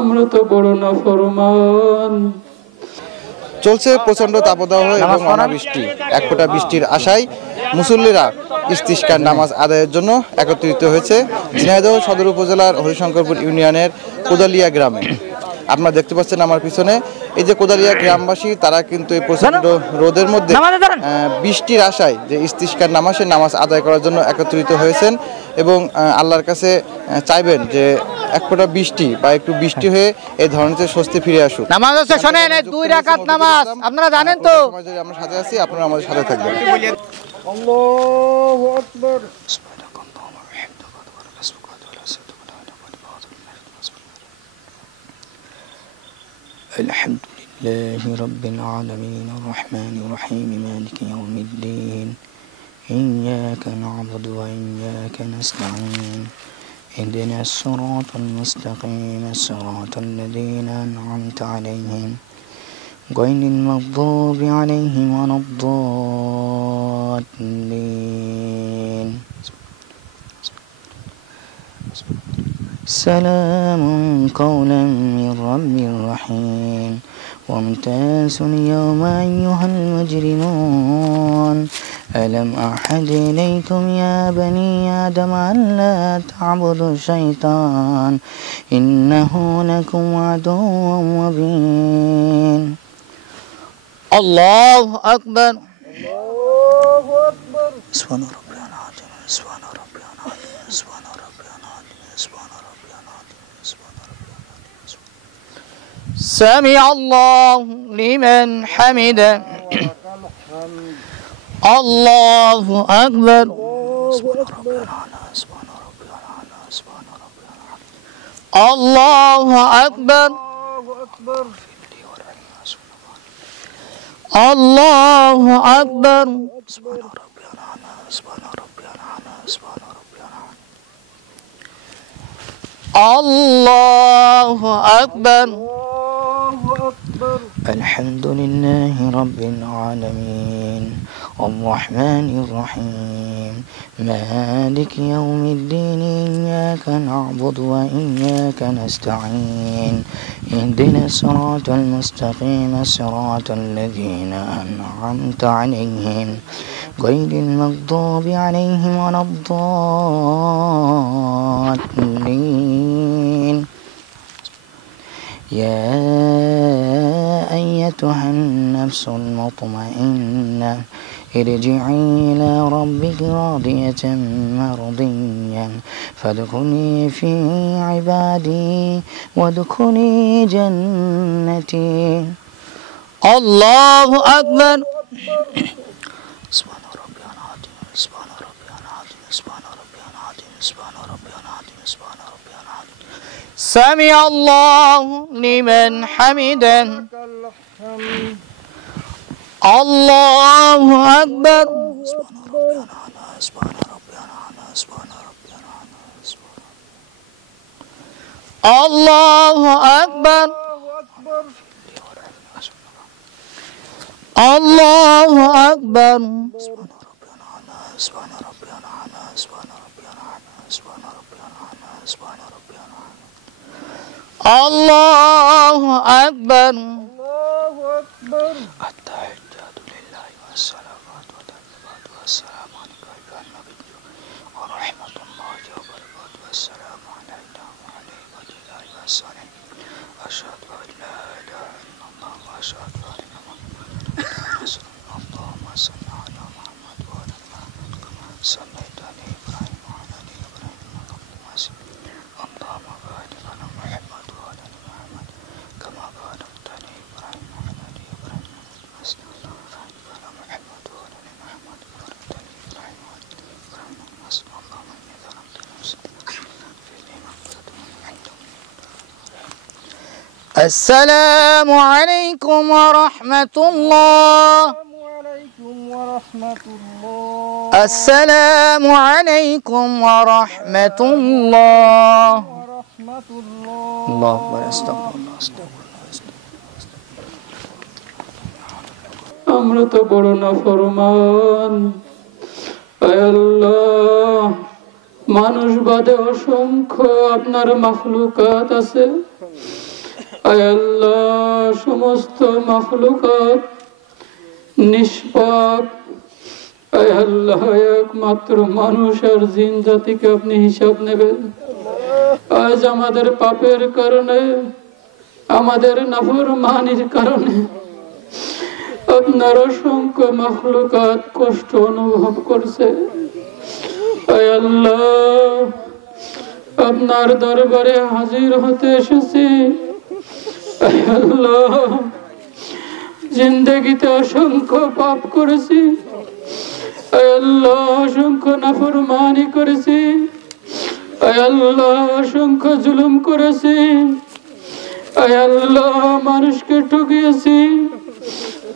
আমরা তো বড় নাফরমান। চলছে প্রচন্ড তাপদাহ এবং অনাবৃষ্টি। এক ফোঁটা বৃষ্টির আশায় মুসল্লিরা ইস্তিসকার নামাজ আদায়ের জন্য একত্রিত হয়েছে ঝিনাইদহ সদর উপজেলার হরিশঙ্করপুর ইউনিয়নের কোদালিয়া গ্রামে। আপনারা দেখতে পাচ্ছেন আমার পিছনে এই যে কোদালিয়া গ্রামবাসী, তারা কিন্তু এই প্রচন্ড রোদের মধ্যে বৃষ্টির আশায় যে ইস্তিসকার নামাজ আদায় করার জন্য একত্রিত হয়েছেন এবং আল্লাহর কাছে চাইবেন যে এক ফোঁটা বৃষ্টি বা একটু বৃষ্টি হয়ে এই ধরনের স্বস্তি ফিরে আসুক। নামাজ হচ্ছে শোনেন, 2 রাকাত নামাজ, আপনারা জানেন তো। আমরা সাথে আছি, আপনারা আমাদের সাথে থাকবেন। আল্লাহু আকবার। الحمد لله رب العالمين الرحمن الرحيم مالك يوم الدين إياك نعبد وإياك نستعين اهدنا الصراط المستقيم صراط الذين أنعمت عليهم غير المغضوب عليهم ولا الضالين سلام قولا من رب رحيم وامتاز اليوم أيها المجرمون ألم أعهد إليكم يا بني آدم ألا تعبدوا الشيطان إنه لكم عدو مبين. الله أكبر. الله أكبر. سبحان ربي العظيم سبحان ربي العظيم سبحان ربي العظيم سبحان ربي العظيم سبحان ربي العظيم. سمع الله لمن حمده. الله أكبر. سبحان ربي العظيم سبحان ربي العظيم سبحان ربي العظيم. الله أكبر. الله أكبر. سبحان ربي العظيم سبحان ربي العظيم سبحان ربي العظيم. الله أكبر. الحمد لله رب العالمين الرحمن الرحيم مالك يوم الدين إياك نعبد وإياك نستعين اهدنا الصراط المستقيم صراط الذين أنعمت عليهم غير المغضوب عليهم ولا الضالين. يا أيتها النفس المطمئنة ارجعي إلى ربك راضية مرضية فادخلي في عبادي وادخلي جنتي. الله أكبر. سبحان ربي العظيم سبحان ربي العظيم سبحان ربي العظيم سبحان ربي العظيم سبحان ربي العظيم. سمع الله لمن حمده. الله أكبر. سبحان ربي العظيم سبحان ربي العظيم سبحان ربي العظيم سبحان. الله أكبر. الله أكبر. سبحان ربي العظيم سبحان ربي العظيم سبحان ربي العظيم سبحان ربي العظيم سبحان ربي العظيم. الله أكبر. التحيات لله والصلوات والطيبات والسلام عليك أيها النبي ورحمة الله وبركاته والسلام علينا وعلى عباد الله الصالحين. أشهد أن لا إله إلا الله وأشهد أن محمدا رسول الله. اللهم صل على محمد وعلى محمد كما صليت على إبراهيم وعلى آل إبراهيم إنك حميد مجيد. اللهم بارك على محمد وعلى آل محمد كما باركت على إبراهيم وعلى آل إبراهيم إنك حميد مجيد. اللهم بارك على محمد وعلى آل محمد كما باركت على إبراهيم وعلى آل إبراهيم إنك حميد مجيد. اللهم إني ظلمت نفسي فإني مغفرة من عندك. السلام عليكم ورحمة الله. السلام عليكم ورحمة الله. الله أكبر. استغفر الله استغفر الله. আমরা তো বড় নাফরমান। আয় আল্লাহ, মানুষ বাদে অসংখ্য আপনার মাখলুকাত আছে, আয় আল্লাহ সমস্ত মাখলুকাত নিষ্পাপ, আয় আল্লাহ একমাত্র মানুষ আর জিন জাতিকে আপনি হিসাব নেবেন। আজ আমাদের পাপের কারণে, আমাদের নাফরমানির কারণে আপনার অসংখ্য মাখলুকাত কষ্ট অনুভব করছে। আয় আল্লাহ আপনার দরবারে হাজির হতে এসেছি। আয় আল্লাহ জিন্দেগিতে অসংখ্য পাপ করেছি, আয় আল্লাহ অসংখ্য নাফরমানি করেছি, আয় আল্লাহ অসংখ্য জুলুম করেছি, আয় আল্লাহ মানুষকে ঠকিয়েছি।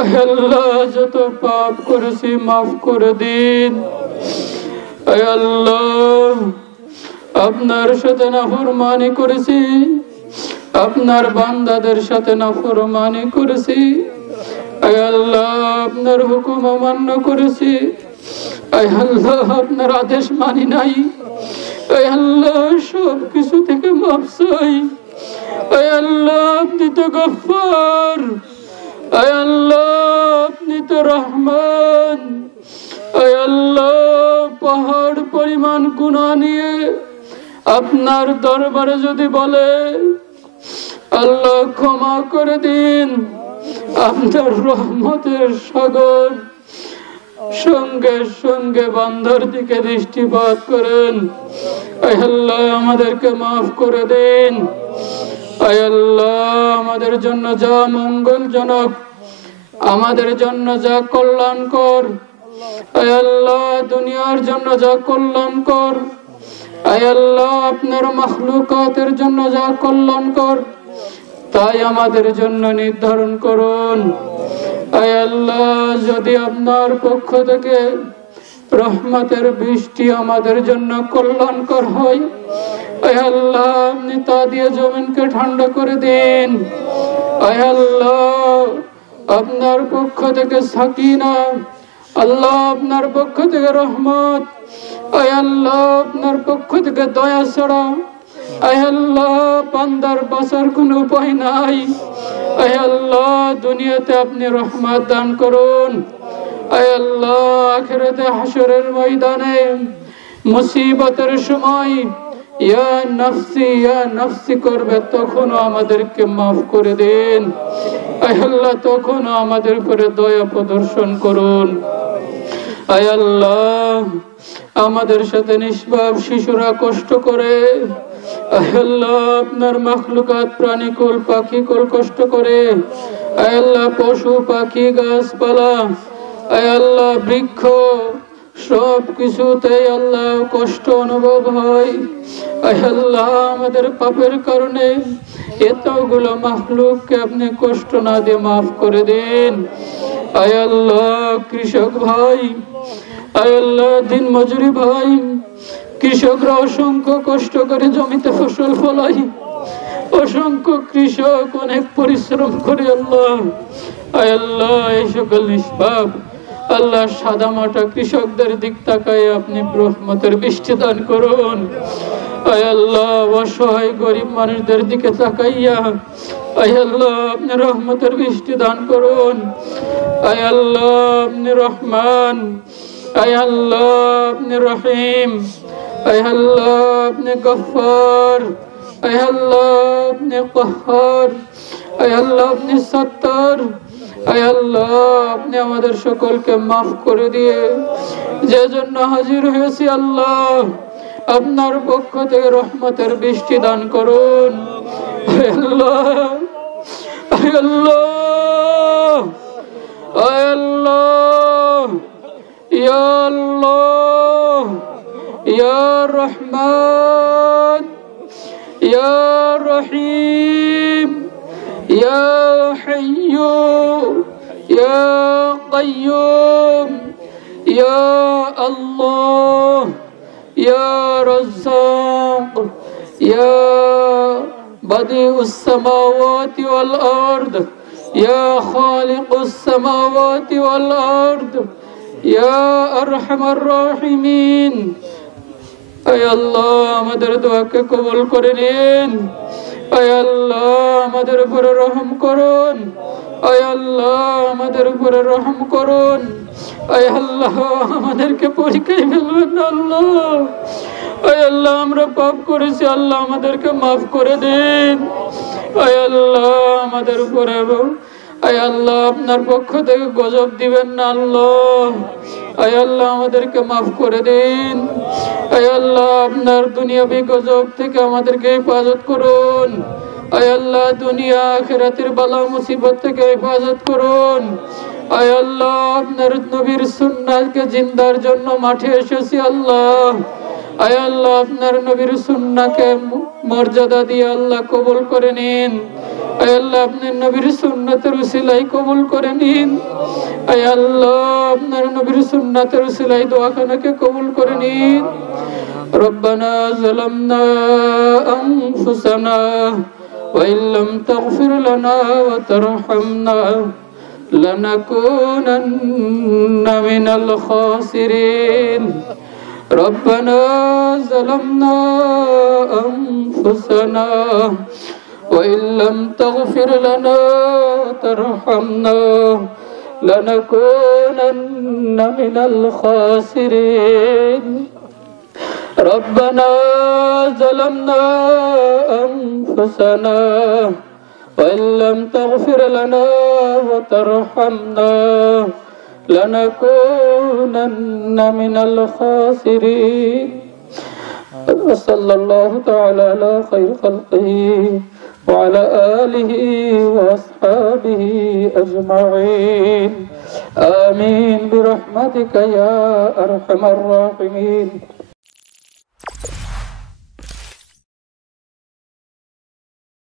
আয় আল্লাহ যত পাপ করেছি মাফ করে দিন। আয় আল্লাহ আপনার সাথে নাফরমানি করেছি, আপনার বান্দাদের সাথে নাফরমানি করেছি। আয় আল্লাহ আপনার হুকুম অমান্য করেছি। আয় আল্লাহ আপনার আদেশ মানি নাই। আয় আল্লাহ সব কিছু থেকে মাফ চাই। আয় আল্লাহ আপনি তো গফফার, আয় আল্লাহ আপনি তো রহমান। আয় আল্লাহ পাহাড় পরিমাণ গুনাহ নিয়ে আপনার দরবারে যদি বলে আল্লাহ ক্ষমা করে দিন, আপনার রহমতের সাগর সঙ্গে সঙ্গে বান্দার দিকে দৃষ্টিপাত করেন। আয় আল্লাহ আমাদেরকে মাফ করে দিন। আয় আল্লাহ আমাদের জন্য যা মঙ্গলজনক, আমাদের জন্য যা কল্যাণকর, আয় আল্লাহ দুনিয়ার জন্য যা কল্যাণকর, আয় আল্লাহ আপনার মাখলুকাতের জন্য যা কল্যাণকর, তাই আমাদের জন্য নির্ধারণ করুন। আয় আল্লাহ যদি আপনার পক্ষ থেকে রহমতের বৃষ্টি আমাদের জন্য কল্যাণকর হয়, আয় আল্লাহ আপনি তা দিয়ে জমিনকে ঠান্ডা করে দিন। আয় আল্লাহ আপনার পক্ষ থেকে সাকিনা, আল্লাহ আপনার পক্ষ থেকে রহমত, আয় আল্লাহ আপনার পক্ষ থেকে দয়া ছড়া, আয় আল্লাহ বান্দার বাঁচার কোনো উপায় নাই। আয় আল্লাহ দুনিয়াতে আপনি রহমত দান করুন। আয় আল্লাহ আখিরাতে হাসরের ময়দানে মুসিবতের সময় ইয়া নফসি করবে, তখনও আমাদেরকে মাফ করে দিন। আয় আল্লাহ তখনও আমাদের উপরে দয়া প্রদর্শন করুন। আয় আল্লাহ আমাদের সাথে নিষ্পাপ শিশুরা কষ্ট করে, আয় আল্লাহ আপনার মাখলুকাত প্রাণীকুল পাখিকুল কষ্ট করে, আয় আল্লাহ পশু পাখি গাছপালা, আয় আল্লাহ বৃক্ষ সব কিছুতে আল্লাহ কষ্ট অনুভব হয়। আয় আল্লাহ আমাদের পাপের কারণে এতগুলো মাখলুককে আপনি কষ্ট না দিয়ে মাফ করে দিন। আয় আল্লাহ কৃষক ভাই, আয় আল্লাহ দিন মজুরি ভাই, কৃষকরা অসংখ্য কষ্ট করে জমিতে ফসল ফলাই, অসংখ্য কৃষক অনেক পরিশ্রম করে আল্লাহ, আয় আল্লাহ এই সকল নিষ্পাপ আল্লাহ সাদা মাটা কৃষকদের দিক তাকায় আপনি রহমতের বৃষ্টি দান করুন। আয় আল্লাহ অসহায় গরিব মানুষদের দিকে তাকাইয়া আয় আল্লাহ আপনি রহমতের বৃষ্টি দান করুন। আয় আল্লাহ আপনি রহমান, আয় আল্লাহ আপনি রহিম, আয় আল্লাহ আপনি গফফার, আয় আল্লাহ আপনি কহ্হার, আয় আল্লাহ আপনি সত্তার, আয় আল্লাহ আপনি আমাদের সকলকে মাফ করে দিয়ে যে জন্য হাজির হয়েছি আল্লাহ আপনার পক্ষ থেকে রহমতের বৃষ্টি দান করুন। আয় আল্লাহ, আয় আল্লাহ, আয় আল্লাহ, ইয়া আল্লাহ, ইয়া রহমান, ইয়া রহিম, ইয়া হাইয়্যু, ইয়া কাইয়্যুম, ইয়া আল্লাহ, ইয়া রাজ্জাক, ইয়া বাদিউস সামাওয়াতি ওয়াল আরদ, ইয়া খালিকুস সামাওয়াতি ওয়াল আরদ, ইয়া আরহামার রাহিমিন। আয় আল্লাহ আমাদের দোয়াকে কবুল করে নিন। আয় আল্লাহ আমাদের উপরে রহম করুন আয় আল্লাহ আমাদের উপরে রহম করুন আয় আল্লাহ আমাদেরকে পরীক্ষায় ফেলবেন না আল্লাহ আয় আল্লাহ আমরা পাপ করেছি আল্লাহ আমাদেরকে মাফ করে দিন আয় আল্লাহ আমাদের উপরে আয় আল্লাহ আপনার পক্ষ থেকে গজব দিবেন না আল্লাহ আয় আল্লাহ আমাদেরকে মাফ করে দিন আয় আল্লাহ আপনার দুনিয়াবি গজব থেকে আমাদেরকে হেফাজত করুন আয় আল্লাহ দুনিয়া আখিরাতের বালা মুসিবত থেকে হেফাজত করুন আয় আল্লাহ আপনার নবীর সুন্নাহকে জিন্দার জন্য মাঠে এসেছি আল্লাহ আয় আল্লাহ আপনার নবীর সুন্নাহকে মর্যাদা দিয়ে আল্লাহ কবুল করে নিন আয় আল্লাহ আপনার নবীর সুন্নাতের উসিলাই কবুল করে নিন আয় আল্লাহ আপনার নবীর সুন্নাতের উসিলাই দোয়াখানাকে কবুল করে নিন ربنا ظلمنا أنفسنا وإن لم تغفر لنا وترحمنا لنكونن من الخاسرين ربنا ظلمنا أنفسنا وإن لم تغفر لنا وترحمنا لنكونن من الخاسرين ربنا ظلمنا أنفسنا وإن لم تغفر لنا وترحمنا لنكونن من الخاسرين وصلى الله تعالى على خير خلقه وعلى آله وأصحابه أجمعين آمين برحمتك يا أرحم الراحمين